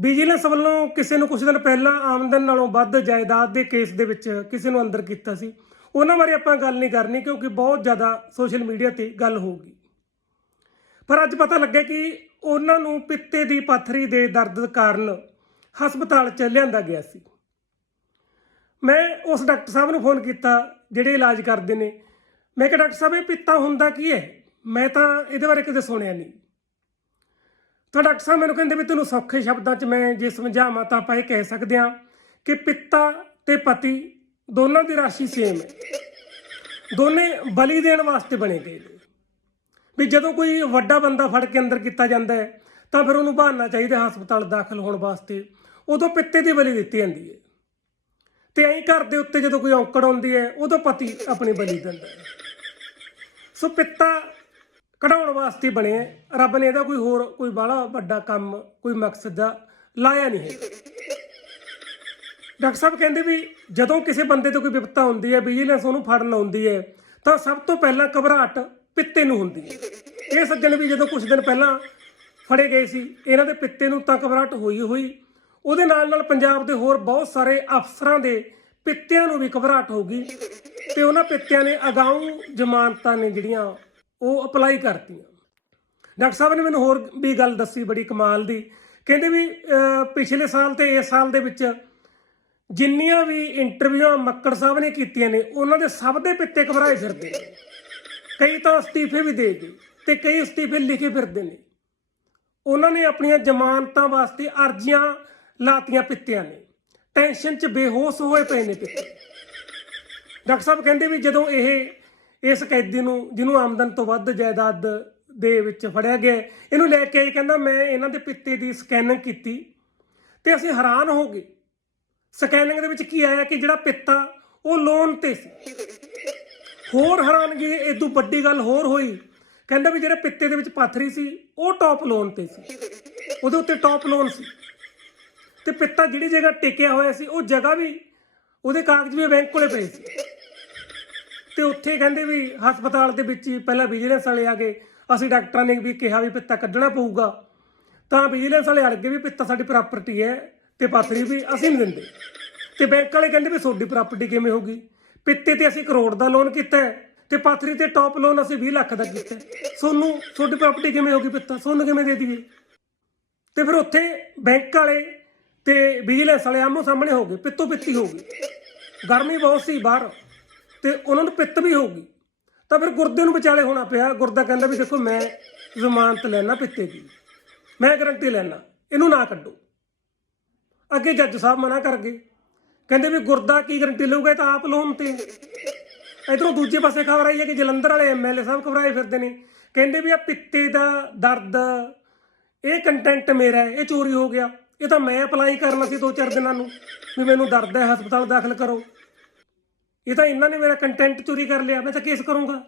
Vigilance ਵੱਲੋਂ ਕਿਸੇ ਨੂੰ ਕੁਝ ਦਿਨ ਪਹਿਲਾਂ ਆਮਦਨ ਨਾਲੋਂ ਵੱਧ ਜਾਇਦਾਦ ਦੇ ਕੇਸ ਦੇ ਵਿੱਚ ਕਿਸੇ ਨੂੰ ਅੰਦਰ ਕੀਤਾ ਸੀ। ਉਹਨਾਂ ਬਾਰੇ ਆਪਾਂ ਗੱਲ ਨਹੀਂ ਕਰਨੀ ਕਿਉਂਕਿ ਬਹੁਤ ਜ਼ਿਆਦਾ ਸੋਸ਼ਲ ਮੀਡੀਆ ਤੇ ਗੱਲ ਹੋਊਗੀ। ਪਰ ਅੱਜ ਪਤਾ ਲੱਗਿਆ ਕਿ ਉਹਨਾਂ ਨੂੰ ਪਿੱਤੇ ਦੀ ਪੱਥਰੀ ਦੇ ਦਰਦ ਕਾਰਨ ਹਸਪਤਾਲ ਚ ਲਿਆਂਦਾ ਗਿਆ ਸੀ। ਮੈਂ ਉਸ ਡਾਕਟਰ ਸਾਹਿਬ ਨੂੰ ਫੋਨ ਕੀਤਾ, ਜਿਹੜੇ ਇਲਾਜ ਕਰਦੇ ਨੇ। ਮੈਂ ਕਿਹਾ, ਡਾਕਟਰ ਸਾਹਿਬ, ਇਹ ਪਿੱਤਾ ਹੁੰਦਾ ਕੀ ਹੈ? ਮੈਂ ਤਾਂ ਇਹਦੇ ਬਾਰੇ ਕਦੇ ਸੁਣਿਆ ਨਹੀਂ। ਤਾਂ ਡਾਕਟਰ ਸਾਹਿਬ ਮੈਨੂੰ ਕਹਿੰਦੇ ਵੀ ਤੈਨੂੰ ਸੌਖੇ ਸ਼ਬਦਾਂ 'ਚ ਮੈਂ ਜੇ ਸਮਝਾਵਾਂ ਤਾਂ ਆਪਾਂ ਇਹ ਕਹਿ ਸਕਦੇ ਹਾਂ ਕਿ ਪਿੱਤਾ ਤੇ ਪਤੀ ਦੋਨਾਂ ਦੀ ਰਾਸ਼ੀ ਸੇਮ ਹੈ। ਦੋਨੇ ਬਲੀ ਦੇਣ ਵਾਸਤੇ ਬਣੇ ਗਏ ਨੇ। ਵੀ ਜਦੋਂ ਕੋਈ ਵੱਡਾ ਬੰਦਾ ਫੜ ਕੇ ਅੰਦਰ ਕੀਤਾ ਜਾਂਦਾ ਹੈ, ਤਾਂ ਫਿਰ ਉਹਨੂੰ ਬਹਾਨਾ ਚਾਹੀਦਾ ਹਸਪਤਾਲ ਦਾਖਲ ਹੋਣ ਵਾਸਤੇ। ਉਦੋਂ ਪਿੱਤੇ ਦੀ ਬਲੀ ਦਿੱਤੀ ਜਾਂਦੀ ਹੈ। ਤੇ ਐਂ ਘਰ ਦੇ ਉੱਤੇ ਜਦੋਂ ਕੋਈ ਔਂਕੜ ਆਉਂਦੀ ਹੈ, ਉਦੋਂ ਪਤੀ ਆਪਣੀ ਬਲੀ ਦਿੰਦਾ ਹੈ। ਸੋ ਪਿੱਤਾ ਕਢਾਉਣ ਵਾਸਤੇ ਬਣੇ ਹੈ। ਰੱਬ ਨੇ ਇਹਦਾ ਕੋਈ ਹੋਰ, ਕੋਈ ਬਾਹਲਾ ਵੱਡਾ ਕੰਮ, ਕੋਈ ਮਕਸਦ ਦਾ ਲਾਇਆ ਨਹੀਂ ਹੈ। ਡਾਕਟਰ ਸਾਹਿਬ ਕਹਿੰਦੇ ਵੀ ਜਦੋਂ ਕਿਸੇ ਬੰਦੇ ਤੇ ਕੋਈ ਵਿਪਤਾ ਹੁੰਦੀ ਹੈ ਵਿਜੀਲੈਂਸ ਉਹਨੂੰ ਫੜਨ ਆਉਂਦੀ ਹੈ, ਤਾਂ ਸਭ ਤੋਂ ਪਹਿਲਾਂ ਘਬਰਾਹਟ ਪਿੱਤੇ ਨੂੰ ਹੁੰਦੀ ਹੈ। ਇਹ ਸੱਜਣ ਵੀ ਜਦੋਂ ਕੁਝ ਦਿਨ ਪਹਿਲਾਂ ਫੜੇ ਗਏ ਸੀ, ਇਹਨਾਂ ਦੇ ਪਿੱਤੇ ਨੂੰ ਤਾਂ ਘਬਰਾਹਟ ਹੋਈ ਹੋਈ। ਉਹਦੇ ਨਾਲ ਨਾਲ ਪੰਜਾਬ ਦੇ ਹੋਰ ਬਹੁਤ ਸਾਰੇ ਅਫਸਰਾਂ ਦੇ ਪਿੱਤਿਆਂ ਨੂੰ ਵੀ ਘਬਰਾਹਟ ਹੋ ਗਈ ਤੇ ਉਹਨਾਂ ਪਿੱਤਿਆਂ ਨੇ ਅਗਾਊਂ ਜ਼ਮਾਨਤਾਂ ਨੇ ਜਿਹੜੀਆਂ ਉਹ ਅਪਲਾਈ ਕਰਤੀਆਂ। ਡਾਕਟਰ ਸਾਹਿਬ ਨੇ ਮੈਨੂੰ ਹੋਰ ਵੀ ਗੱਲ ਦੱਸੀ ਬੜੀ ਕਮਾਲ ਦੀ। ਕਹਿੰਦੇ ਵੀ ਪਿਛਲੇ ਸਾਲ ਤੇ ਇਸ ਸਾਲ ਦੇ ਵਿੱਚ ਜਿੰਨੀਆਂ ਵੀ ਇੰਟਰਵਿਊਆਂ ਮੱਕੜ ਸਾਹਿਬ ਨੇ ਕੀਤੀਆਂ ਨੇ, ਉਹਨਾਂ ਦੇ ਸਭ ਦੇ ਪਿੱਤੇ ਘਬਰਾਏ ਫਿਰਦੇ ਨੇ। ਕਈ ਤਾਂ ਅਸਤੀਫੇ ਵੀ ਦੇ ਗਏ ਤੇ ਕਈ ਅਸਤੀਫੇ ਲਿਖੇ ਫਿਰਦੇ ਨੇ। ਉਹਨਾਂ ਨੇ ਆਪਣੀਆਂ ਜ਼ਮਾਨਤਾਂ ਵਾਸਤੇ ਅਰਜ਼ੀਆਂ ਲਾਤੀਆਂ ਪਿੱਤਿਆਂ ਨੇ। ਟੈਨਸ਼ਨ 'ਚ ਬੇਹੋਸ਼ ਹੋਏ ਪਏ ਨੇ ਪਿੱਤੇ। ਡਾਕਟਰ ਸਾਹਿਬ ਕਹਿੰਦੇ ਵੀ ਜਦੋਂ ਇਹ ਇਸ ਕੈਦੀ ਨੂੰ, ਜਿਹਨੂੰ ਆਮਦਨ ਤੋਂ ਵੱਧ ਜਾਇਦਾਦ ਦੇ ਵਿੱਚ ਫੜਿਆ ਗਿਆ ਇਹਨੂੰ ਲੈ ਕੇ ਕਹਿੰਦਾ, ਮੈਂ ਇਹਨਾਂ ਦੇ ਪਿੱਤੇ ਦੀ ਸਕੈਨਿੰਗ ਕੀਤੀ ਤੇ ਅਸੀਂ ਹੈਰਾਨ ਹੋ ਗਏ। ਸਕੈਨਿੰਗ ਦੇ ਵਿੱਚ ਕੀ ਆਇਆ ਕਿ ਜਿਹੜਾ ਪਿੱਤਾ ਉਹ ਲੋਨ ਤੇ ਸੀ। ਹੋਰ ਹੈਰਾਨਗੀ ਇਦੋਂ ਵੱਡੀ ਗੱਲ ਹੋਰ ਹੋਈ। ਕਹਿੰਦਾ ਵੀ ਜਿਹੜੇ ਪਿੱਤੇ ਦੇ ਵਿੱਚ ਪਾਥਰੀ ਸੀ, ਉਹ ਟੌਪ ਲੋਨ ਤੇ ਸੀ। ਉਹਦੇ ਉੱਤੇ ਟੌਪ ਲੋਨ ਸੀ। ਤੇ ਪਿੱਤਾ ਜਿਹੜੀ ਜਗ੍ਹਾ ਟਿਕਿਆ ਹੋਇਆ ਸੀ, ਉਹ ਜਗ੍ਹਾ ਵੀ ਉਹਦੇ ਕਾਗਜ਼ ਵੀ ਬੈਂਕ ਕੋਲੇ ਪਏ ਸੀ। ਤੇ ਉੱਥੇ ਕਹਿੰਦੇ ਵੀ ਹਸਪਤਾਲ ਦੇ ਵਿੱਚ ਹੀ ਪਹਿਲਾਂ ਵਿਜੀਲੈਂਸ ਵਾਲੇ ਆ ਗਏ। ਅਸੀਂ ਡਾਕਟਰਾਂ ਨੇ ਵੀ ਕਿਹਾ ਵੀ ਪਿੱਤਾ ਕੱਢਣਾ ਪਊਗਾ। ਤਾਂ ਵਿਜੀਲੈਂਸ ਵਾਲੇ ਅੜ ਗਏ ਵੀ ਪਿੱਤਾ ਸਾਡੀ ਪ੍ਰਾਪਰਟੀ ਹੈ ਤੇ ਪਾਥਰੀ ਵੀ ਅਸੀਂ ਨਹੀਂ ਦਿੰਦੇ। ਤੇ ਬੈਂਕ ਵਾਲੇ ਕਹਿੰਦੇ ਵੀ ਤੁਹਾਡੀ ਪ੍ਰਾਪਰਟੀ ਕਿਵੇਂ ਹੋਗੀ ਪਿੱਤੇ ਤੇ ਅਸੀਂ ਕਰੋੜ ਦਾ ਲੋਨ ਕੀਤਾ ਹੈ ਤੇ ਪਾਥਰੀ ਤੇ ਟੌਪ ਲੋਨ ਅਸੀਂ 20 ਲੱਖ ਦਾ ਕੀਤਾ ਸੋਨੂੰ, ਤੁਹਾਡੀ ਪ੍ਰਾਪਰਟੀ ਕਿਵੇਂ ਹੋਗੀ ਪਿੱਤਾ? ਸੋਨੂੰ ਕਿਵੇਂ ਦੇ ਦਈਏ? ਤੇ ਫਿਰ ਉੱਥੇ ਬੈਂਕ ਵਾਲੇ ਤੇ ਵਿਜੀਲੈਂਸ ਵਾਲੇ ਆਮੋ ਸਾਹਮਣੇ ਹੋ ਗਏ ਪਿੱਤੋ ਪਿੱਤੀ ਹੋ ਗਈ। ਗਰਮੀ ਬਹੁਤ ਸੀ ਬਾਹਰ। ਤੇ ਉਹਨਾਂ ਨੂੰ ਪਿੱਤ ਵੀ ਹੋਊਗੀ। ਤਾਂ ਫਿਰ ਗੁਰਦੇ ਨੂੰ ਵਿਚਾਲੇ ਹੋਣਾ ਪਿਆ। ਗੁਰਦਾ ਕਹਿੰਦਾ ਵੀ ਦੇਖੋ, ਮੈਂ ਜ਼ਮਾਨਤ ਲੈਣਾ ਪਿੱਤੇ ਦੀ। ਮੈਂ ਗਰੰਟੀ ਲੈਣਾ ਇਹਨੂੰ ਨਾ ਕੱਢੋ। ਅੱਗੇ ਜੱਜ ਸਾਹਿਬ ਮਨਾ ਕਰ ਗਏ। ਕਹਿੰਦੇ ਵੀ ਗੁਰਦਾ ਕੀ ਗਰੰਟੀ ਲਊਗਾ, ਇਹ ਤਾਂ ਆਪ ਲੋਨ ਤੇ ਇਧਰੋਂ ਦੂਜੇ ਪਾਸੇ ਖਬਰ ਆਈ ਹੈ ਕਿ ਜਲੰਧਰ ਵਾਲੇ ਐਮਐਲਏ ਸਾਹਿਬ ਘਬਰਾਏ ਫਿਰਦੇ ਨੇ। ਕਹਿੰਦੇ ਵੀ ਆ ਪਿੱਤੇ ਦਾ ਦਰਦ, ਇਹ ਕੰਟੈਂਟ ਮੇਰਾ ਹੈ, ਇਹ ਚੋਰੀ ਹੋ ਗਿਆ। ਇਹ ਤਾਂ ਮੈਂ ਅਪਲਾਈ ਕਰਨਾ ਸੀ ਦੋ ਚਾਰ ਦਿਨਾਂ ਨੂੰ। ਵੀ ਮੈਨੂੰ ਦਰਦ ਹੈ, ਹਸਪਤਾਲ ਦਾਖਲ ਕਰੋ। ਇਹ ਤਾਂ ਇਹਨਾਂ ਨੇ ਮੇਰਾ ਕੰਟੈਂਟ ਚੋਰੀ ਕਰ ਲਿਆ ਮੈਂ ਤਾਂ ਕੇਸ ਕਰੂੰਗਾ।